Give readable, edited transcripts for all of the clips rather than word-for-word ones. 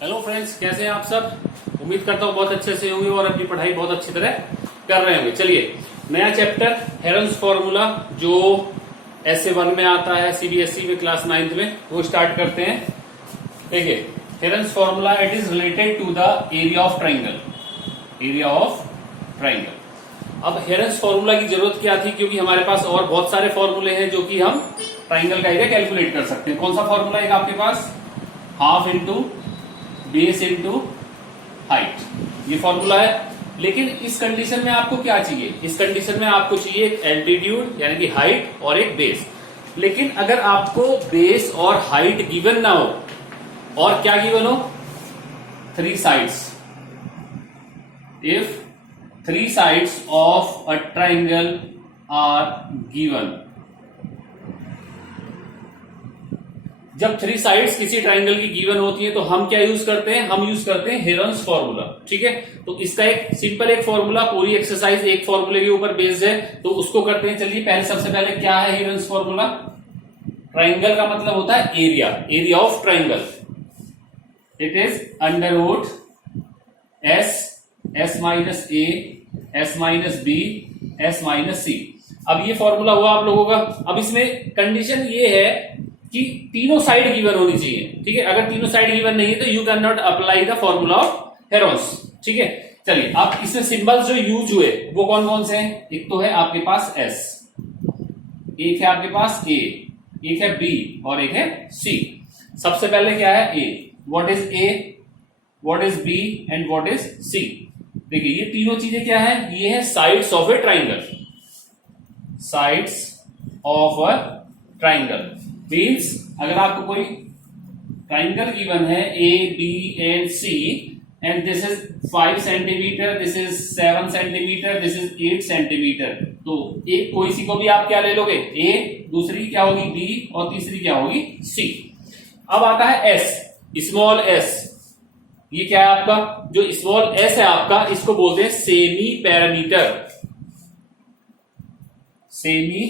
Hello friends, कैसे हैं आप सब। उम्मीद करता हूँ बहुत अच्छे से होंगे और अपनी पढ़ाई बहुत अच्छी तरह कर रहे होंगे। चलिए, नया चैप्टर हेरन्स फॉर्मूला जो ऐसे 1 में आता है, सीबीएसई में क्लास 9th में, वो स्टार्ट करते हैं। देखिए, Heron's formula it is related to the area of triangle. Area of triangle. अब हेरन्स फॉर्मूला की जरूरत क्या थी, क्योंकि हमारे पास और बहुत सारे फॉर्मूले हैं जो कि हम ट्राइंगल का एरिया कैलकुलेट कर सकते हैं। कौन सा फॉर्मूला है आपके पास? Half into base into height, ये फॉर्मूला है। लेकिन इस कंडीशन में आपको क्या चाहिए? इस कंडीशन में आपको चाहिए एक एल्टीट्यूड यानी कि हाइट और एक बेस। लेकिन अगर आपको बेस और हाइट गिवन ना हो और क्या गिवन हो? 3 sides. If 3 sides of a triangle are given. जब 3 साइड्स किसी ट्राइंगल की गिवन होती है तो हम क्या यूज करते हैं? हम यूज करते हैं हेरन्स फॉर्मूला। ठीक है, तो इसका एक सिंपल एक फॉर्मूला, पूरी एक्सरसाइज एक फॉर्मूले के ऊपर बेस्ड है, तो उसको करते हैं। चलिए, पहले सबसे पहले क्या है हेरन्स फॉर्मूला? ट्राइंगल का मतलब होता है area, area of triangle. It is under root S minus A, S minus B, S minus C. अब ये फॉर्मूला हुआ आप लोगों का। अब इसमें कंडीशन ये है कि तीनों साइड गिवन होनी चाहिए। ठीक है, अगर तीनों साइड गिवन नहीं है तो you can not apply the formula of herons. ठीक है, चलिए, अब इसमें सिंबल्स जो यूज हुए वो कौन कौन से हैं? एक तो है आपके पास एस, एक है आपके पास ए, एक है बी और एक है सी। सबसे पहले क्या है? A. What is A, what is B and what is C? देखिए, ये तीनों चीजें क्या है? ये है sides of a triangle. Sides of a triangle means अगर आपको कोई ट्राइंगल गिवन है A B and C and this is 5 centimetre, this is 7 centimetre, this is 8 centimetre, तो एक कोई सी को भी आप क्या ले लोगे? ए, दूसरी क्या होगी? बी, और तीसरी क्या होगी? सी। अब आता है एस, स्मॉल एस। ये क्या है आपका? जो स्मॉल एस है आपका, इसको बोलते हैं semi parameter. Semi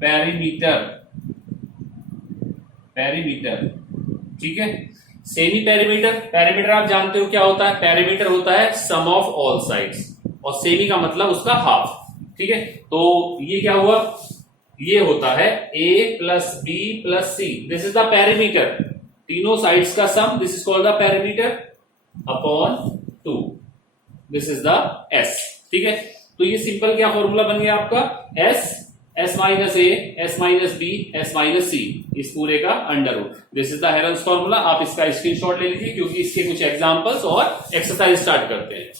perimeter, perimeter. ठीक है, सेमी पैरीमीटर। पैरीमीटर आप जानते हो क्या होता है? पैरीमीटर होता है सम ऑफ ऑल साइड्स, और सेमी का मतलब उसका हाफ। ठीक है, तो ये क्या हुआ? ये होता है A plus B plus C, this is the perimeter. तीनों साइड्स का sum, this is called the perimeter upon 2, this is the S. ठीक है, तो ये सिंपल क्या फॉर्मूला बन गया आपका? एस माइनस ए, S minus B, S minus C, इस पूरे का under root. This is the Heron's formula. आप इसका स्क्रीनशॉट ले लीजिए, क्योंकि इसके कुछ एग्जांपल्स और एक्सरसाइज स्टार्ट करते हैं।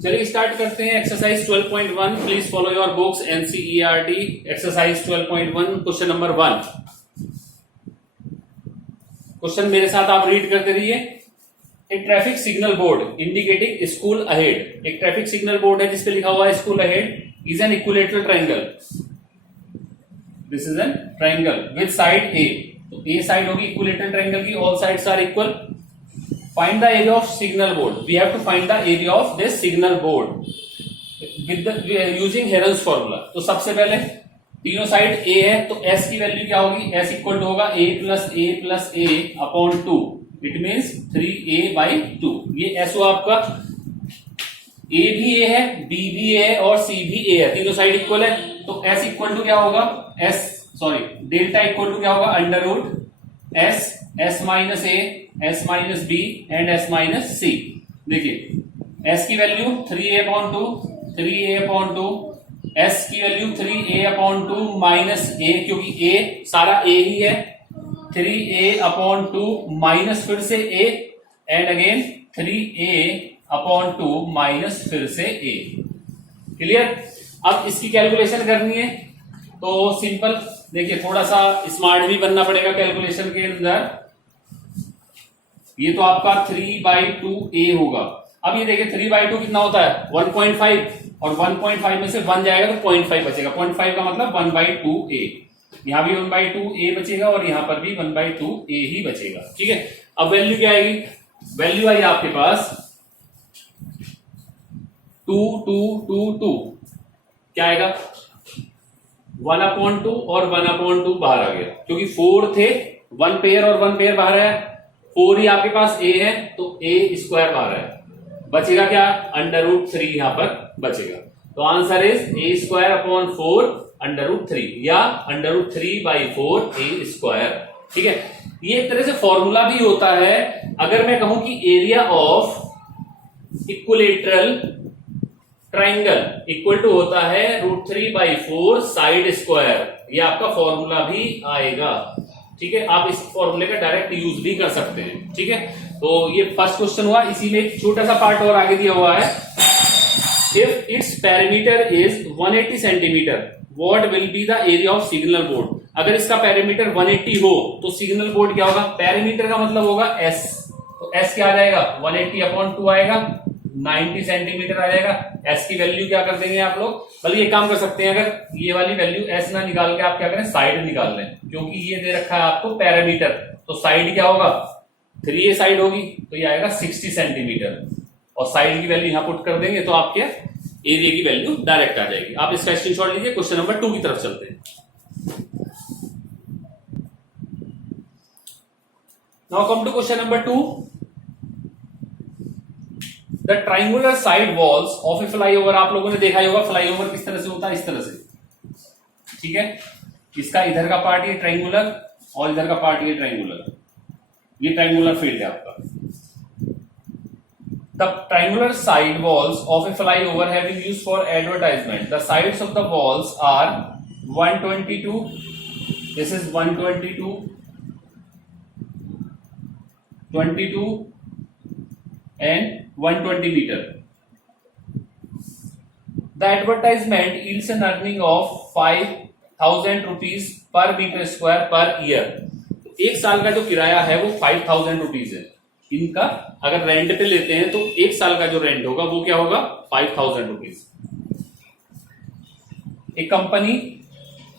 चलिए, स्टार्ट करते हैं exercise 12.1। Please follow your books NCERT. Exercise 12.1, question number 1। Question मेरे साथ आप रीड करते रहिए। एक traffic signal board indicating school ahead. एक ट्रैफिक सिग्नल बोर्ड है जिसपे लिखा हुआ है school ahead is an equilateral triangle. This is an triangle with side a. तो ए साइड होगी इक्विलेटरल ट्राइंगल की, all sides are equal. Find the area of signal board. We have to find the area of this signal board with using Heron's formula. तो सबसे पहले तीनों side ए है, तो S की वैल्यू क्या होगी? एस इक्वल टू होगा a plus a upon 2। It means 3a/2। ये एस हुआ आपका। ए भी ए है, बी भी ए है और सी भी ए है, तीनों साइड इक्वल है। तो एस इक्वल टू क्या होगा? डेल्टा इक्वल टू क्या होगा? Under root S minus A, S minus b and s minus c. देखिए, एस की वैल्यू 3a/2, 3a/2, एस की वैल्यू 3a/2 माइनस ए, क्योंकि ए सारा ए ही है, 3a/2 माइनस फिर से a and again 3a/2 minus फिर से a। क्लियर? अब इसकी कैलकुलेशन करनी है तो सिंपल, देखिए, थोड़ा सा स्मार्ट भी बनना पड़ेगा कैलकुलेशन के अंदर। ये तो आपका 3/2a होगा। अब ये देखिए 3/2 कितना होता है? 1.5, और 1.5 में से 1 जाएगा तो 0.5 बचेगा। 0.5 का मतलब 1/2a। यहां भी 1/2a बचेगा और यहां पर भी 1/2a ही बचेगा। ठीक है, अब वैल्यू क्या आएगी? वैल्यू आई आपके पास 2 2 2 2। क्या आएगा? 1/2 और 1/2 बाहर आ गया, क्योंकि 4 थे, 1 पेयर और 1 पेयर बाहर है, 4 ही आपके पास a है, तो a² बाहर है, बचेगा क्या, √3 यहां पर बचेगा। तो आंसर इज a²/4 √3 या √3/4 a²। ठीक है, ये एक तरह से फॉर्मूला भी होता है। अगर मैं कहूं कि area of equilateral triangle equal to होता है √3/4 साइड स्क्वायर, ये आपका फॉर्मूला भी आएगा। ठीक है, आप इस फॉर्मूले का डायरेक्ट यूज भी कर सकते हैं। ठीक है, तो ये फर्स्ट क्वेश्चन हुआ। इसी में एक छोटा सा पार्ट और आगे दिया हुआ है, if it's perimeter is 180 centimetre what will be the area of signal board. अगर इसका पैरामीटर 180 हो तो सिग्नल बोर्ड क्या होगा, पैरामीटर का मतलब होगा s, तो s क्या आ जाएगा, 180/2 आएगा, 90 सेंटीमीटर आ जाएगा। s की वैल्यू क्या कर देंगे आप लोग, बल्कि ये काम कर सकते हैं, अगर ये वाली वैल्यू s ना निकाल के आप क्या करें, साइड निकाल लें, क्योंकि ये दे रखा है आपको पैरामीटर, तो साइड क्या होगा, 3a साइड होगी, तो ये आएगा 60 सेंटीमीटर, और साइड की वैल्यू यहां पुट कर देंगे तो आपके एरिया की वैल्यू डायरेक्ट आ जाएगी। आप इसका स्क्रीनशॉट लीजिए। क्वेश्चन नंबर 2 की तरफ चलते हैं। Now come to question number 2। The triangular side walls of a flyover, आप लोगों ने देखा ही होगा फ्लाईओवर किस तरह से होता है, इस तरह से। ठीक है, इसका इधर का पार्ट ये ट्राइंगुलर और इधर का पार्ट ये ट्राइंगुलर, ये ट्राइंगुलर फील्ड है आपका। The triangular side walls of a flyover have been used for advertisement. The sides of the walls are 122. This is 122, 22, and 120 meter. The advertisement yields an earning of 5,000 rupees per meter square per year. एक साल का जो किराया है वो 5,000 rupees है। इनका अगर रेंट पे लेते हैं तो एक साल का जो रेंट होगा वो क्या होगा, 5,000 रुपीज। एक company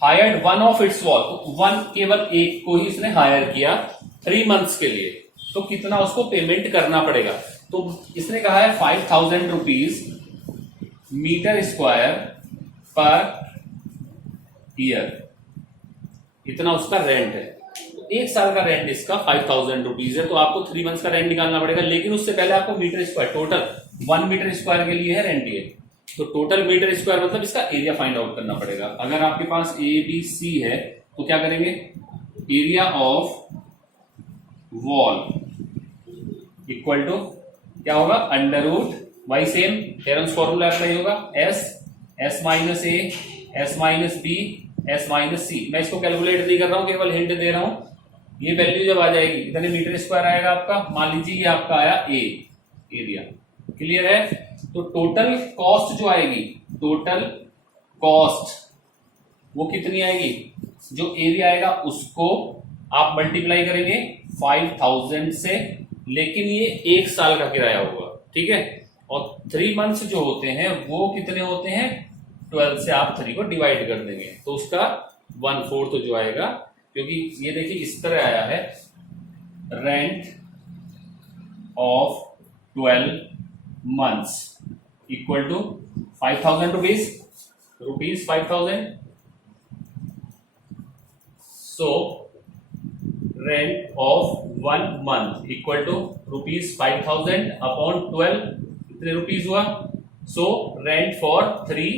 hired one of its wall, one केवल एक को ही इसने हायर किया 3 मंथ्स के लिए, तो कितना उसको पेमेंट करना पड़ेगा, तो इसने कहा है 5,000 rupees metre square per year, इतना उसका रेंट है। एक साल का रेंट इसका 5,000 रुपीज है, तो आपको 3 मंथ्स का रेंट निकालना पड़ेगा, लेकिन उससे पहले आपको metre square, total 1 metre square के लिए है रेंट ये, तो टोटल मीटर स्क्वायर मतलब इसका एरिया फाइंड आउट करना पड़ेगा। अगर आपके पास ABC है तो क्या करेंगे, area of wall equal to क्या होगा, अंडर रूट, वही सेम थ्योरम्स फॉर्मूला अप्लाई होगा, S minus A, S minus B, S minus C। मैं इसको कैलकुलेट नहीं कर रहा हूं, केवल हिंट दे रहा हूं। ये वैल्यू जब आ जाएगी इतने मीटर स्क्वायर आएगा आपका, मान लीजिए ये आपका आया A एरिया, क्लियर है। तो टोटल कॉस्ट जो आएगी, टोटल कॉस्ट वो कितनी आएगी, जो एरिया आएगा उसको आप मल्टीप्लाई करेंगे 5,000 से, लेकिन ये एक साल का किराया होगा। ठीक है, और 3 मंथ्स जो होते हैं वो कितने होते हैं, 12 से आप 3 को डिवाइड कर देंगे तो उसका 1/4 जो आएगा, क्योंकि ये देखिए इस तरह आया है, rent of 12 months equal to 5,000 rupees 5,000, so rent of 1 month equal to ₹5,000 upon 12, कितने रुपीज हुआ, so rent for 3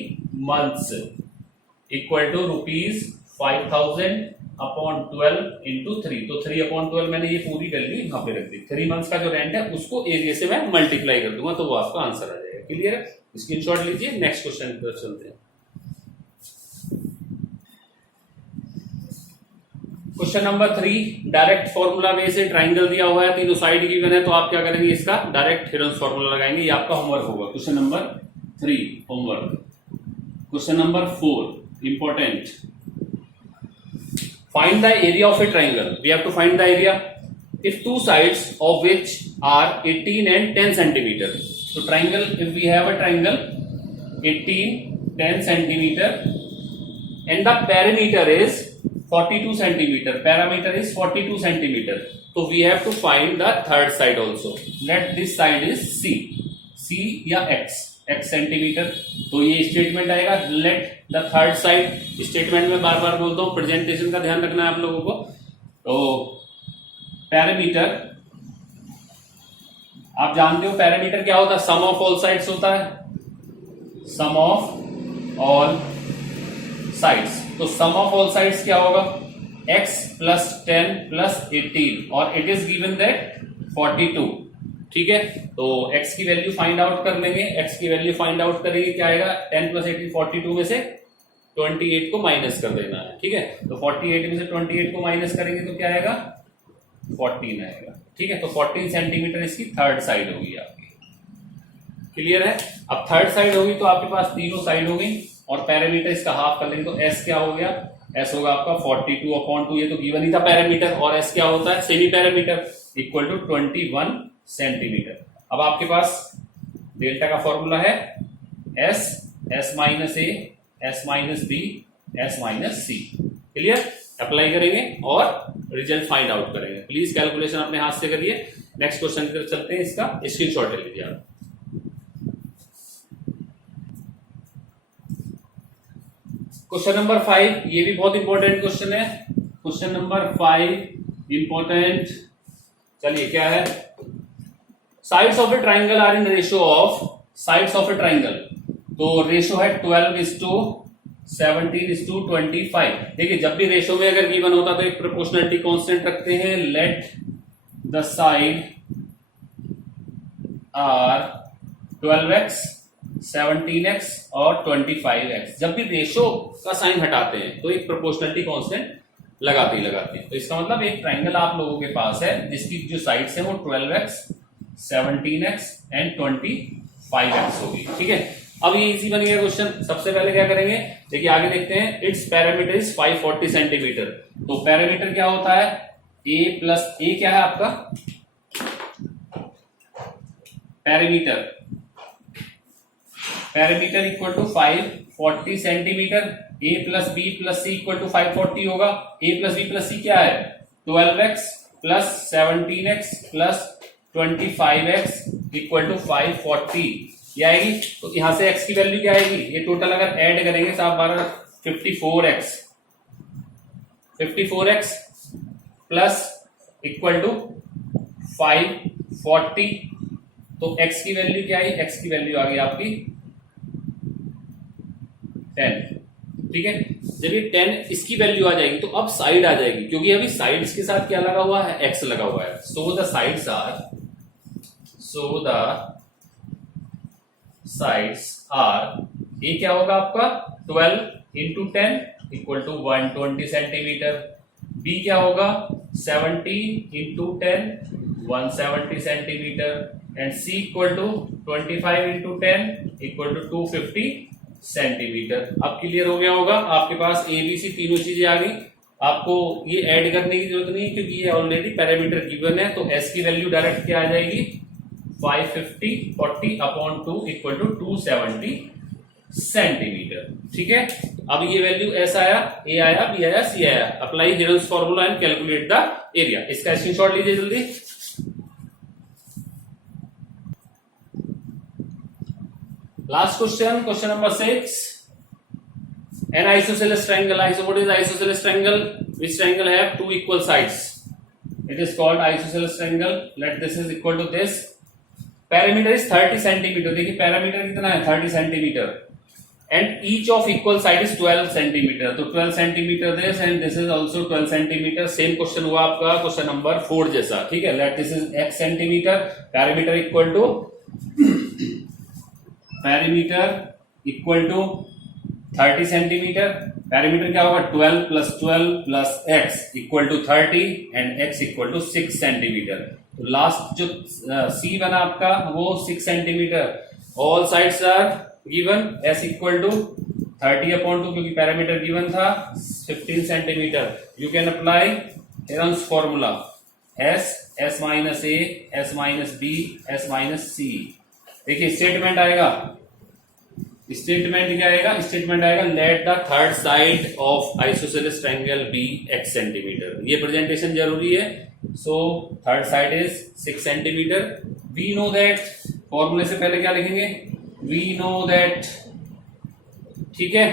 months equal to ₹5,000 upon 12 into 3, तो 3/12 मैंने ये पूरी वैल्यू यहां पे रख दी। 3 मंथ्स का जो रेंट है उसको एरिया से मैं मल्टीप्लाई कर दूंगा तो वो आपका आंसर आ जाएगा। क्लियर है, स्क्रीनशॉट लीजिए। नेक्स्ट क्वेश्चन की तरफ चलते हैं। क्वेश्चन नंबर 3, डायरेक्ट फॉर्मूला में से ट्राइंगल दिया हुआ है, तीनों साइड गिवन है, तो आप क्या करेंगे, इसका डायरेक्ट थ्योरम्स फॉर्मूला लगाएंगे। ये आपका होमवर्क होगा। Question number 3 homework. Question number 4 important, find the area of a triangle. We have to find the area if two sides of which are 18 and 10 centimeter. So triangle, if we have a triangle 18, 10 centimeter and the perimeter is 42 centimeter, parameter is 42 centimeter. So we have to find the third side also. Let this side is C या X. x centimetre. तो ये statement आएगा। Let the third side, statement में बार बार बोलता हूं, presentation का ध्यान रखना है आप लोगों को। तो पैरामीटर, आप जानते हो पैरामीटर क्या होता है, सम ऑफ ऑल साइड्स होता है, सम ऑफ ऑल साइड्स। तो सम ऑफ ऑल साइड्स क्या होगा, x प्लस 10 प्लस 18 और इट इज गिवन दैट 42। ठीक है, तो x की वैल्यू फाइंड आउट कर लेंगे। x की वैल्यू फाइंड आउट करेंगे, क्या आएगा, 10 प्लस 18 42 में से 28 को माइनस कर देना है। ठीक है, तो 48 में से 28 को माइनस करेंगे तो क्या आएगा, 14 आएगा। ठीक है, तो 14 सेंटीमीटर इसकी थर्ड साइड होगी आपकी। क्लियर है। अब थर्ड साइड होगी तो आपके पास तीनों साइड होगी और पैरामीटर इसका हाफ कर लेंगे तो s क्या हो गया, s होगा आपका 42/2। ये तो गिवन ही था पैरामीटर, और s क्या होता है, semi perimeter, equal to 21 centimetre. अब आपके पास डेल्टा का फॉर्मूला है s minus a, s minus b, s minus c। Clear, apply करेंगे और रिजल्ट फाइंड आउट करेंगे। प्लीज कैलकुलेशन अपने हाथ से करिए। नेक्स्ट क्वेश्चन की तरफ चलते हैं, इसका स्क्रीनशॉट ले लीजिए आप। क्वेश्चन नंबर 5, ये भी बहुत इंपॉर्टेंट क्वेश्चन है। क्वेश्चन नंबर 5 इंपॉर्टेंट, चलिए क्या है, sides of a triangle are in ratio of, sides of a triangle, तो रेशियो है 12:17:25। देखिए जब भी रेशियो में अगर गिवन होता तो एक प्रोपोर्शनलिटी कांस्टेंट रखते हैं, let the side are 12x, 17x और 25x। जब भी रेशियो का साइन हटाते हैं तो एक प्रोपोर्शनलिटी कांस्टेंट लगाते ही लगाते हैं। तो इसका मतलब एक ट्राइंगल आप लोगों के पास है जिसकी जो साइड्स हैं वो 12x, 17x एंड 25x होगी। ठीक है, अब ये इजी बन गया क्वेश्चन। सबसे पहले क्या करेंगे, देखिए आगे देखते हैं, इट्स पैरामीटर इज 540 सेंटीमीटर। तो पैरामीटर क्या होता है, a प्लस a क्या है आपका perimeter, perimeter equal to 540 centimetre. a plus b plus c equal to 540 होगा। a plus b plus c क्या है, 12x plus 17x plus 25x equal to 540 ये आएगी। तो यहां से x की वैल्यू क्या आएगी, ये टोटल अगर ऐड करेंगे तो आप 54x प्लस इक्वल टू 540। तो x की वैल्यू क्या आई, x की वैल्यू आ गई आपकी 10। ठीक है, जब ये 10 इसकी वैल्यू आ जाएगी तो अब साइड आ जाएगी, क्योंकि अभी साइड्स के साथ क्या लगा हुआ है, x लगा हुआ है। सो द साइड्स आर, ये क्या होगा आपका 12 into 10 equal to 120 centimetre. b क्या होगा 17 into 10 170 centimetre and c equal to 25 into 10 equal to 250 centimetre. अब क्लियर हो गया होगा, आपके पास ए बी सी तीनों चीजें आ गई। आपको ये ऐड करने की जरूरत नहीं क्योंकि ये ऑलरेडी पैरामीटर गिवन है। तो s की वैल्यू डायरेक्ट क्या आ जाएगी, 550/40/2 इक्वल टू 270 सेंटीमीटर। ठीक है, अब ये वैल्यू s आया, a आया, b आया, c आया। Apply Heron's formula and calculate the area. इसका स्क्रीनशॉट लीजिए जल्दी। Last question number 6. An isosceles triangle. What is isosceles triangle? Which triangle have two equal sides? It is called isosceles triangle. Let this is equal to this. Perimeter is 30 centimeter. देखिए parameter कितना है 30 centimetre and each of equal side is 12 centimeter. तो 12 centimeter this and this is also 12 centimeter. Same question हुआ आपका question number 4 जैसा। ठीक है, let this is x centimeter. Perimeter equal to perimeter equal to 30 centimetre. Perimeter क्या होगा 12 plus 12 plus x equal to 30 and x equal to 6 centimetre. तो last जो c बना आपका वो 6 centimetre. All sides are given, s equal to 30/2 क्योंकि perimeter given था 15 centimetre. You can apply Heron's formula s minus a, s minus b, s minus c। देखिए statement आएगा, statement क्या आएगा, स्टेटमेंट आएगा let the third side of isosceles triangle be x centimetre. ये presentation जरूरी है। So third side is 6 centimetre. We know that, फॉर्मूले से पहले क्या लिखेंगे, वी नो दैट, ठीक है।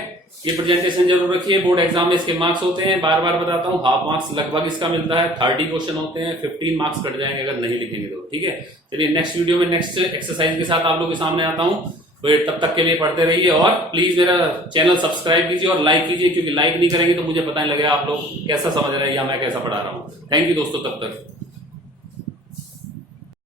ये प्रेजेंटेशन जरूर रखिए, बोर्ड एग्जाम में इसके मार्क्स होते हैं, बार बार बताता हूँ, हाफ मार्क्स लगभग इसका मिलता है, 30 क्वेश्चन होते हैं, 15 मार्क्स कट जाएंगे अगर नहीं लिखेंगे तो, ठीक है। चलिए नेक्स्ट वीडियो में नेक्स्ट एक्सरसाइज के साथ आप लोगों के सामने आता हूँ, तब तक के लिए पढ़ते रहिए और प्लीज मेरा चैनल सब्सक्राइब कीजिए और लाइक कीजिए, क्योंकि लाइक नहीं करेंगे तो मुझे पता नहीं लगेगा आप लोग कैसा समझ रहे हैं या मैं कैसा पढ़ा रहा हूँ। थैंक यू दोस्तों, तब तक।